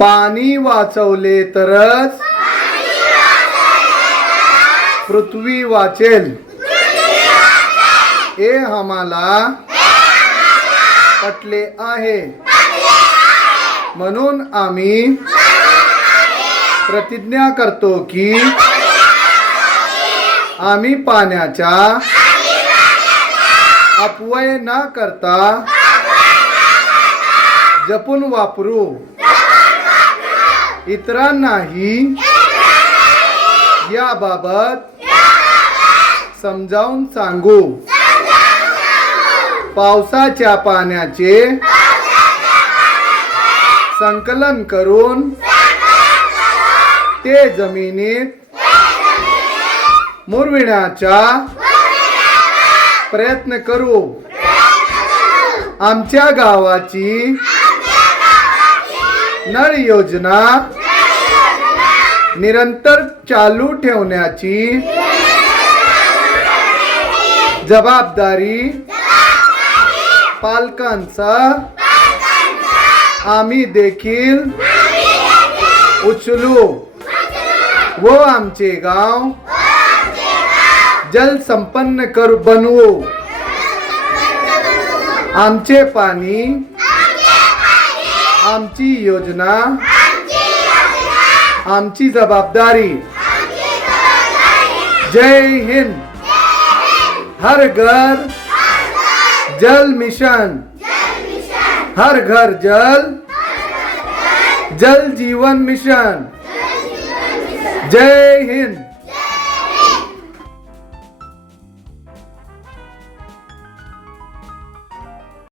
पाणी वाचवले तरच पृथ्वी वाचेल हे आम्हाला पटले आहे. म्हणून आम्ही प्रतिज्ञा करतो की आम्ही पाण्याचा अपव्यय न करता जपून वापरू. इतरांनाही याबाबत समजावून सांगू. पावसाच्या पाण्याचे संकलन करून ते जमिनीत मुरविण्याचा प्रयत्न करू. आमच्या गावाची नळ योजना निरंतर चालू ठेवण्याची जबाबदारी पालकांचा आम्ही देखील उचलू व आमचे गाव जल संपन्न बनवू. आमचे पाणी आमची योजना आमची जबाबदारी. जय हिंद. हर घर जल मिशन. हर घर जल जल जीवन मिशन. जय हिंद.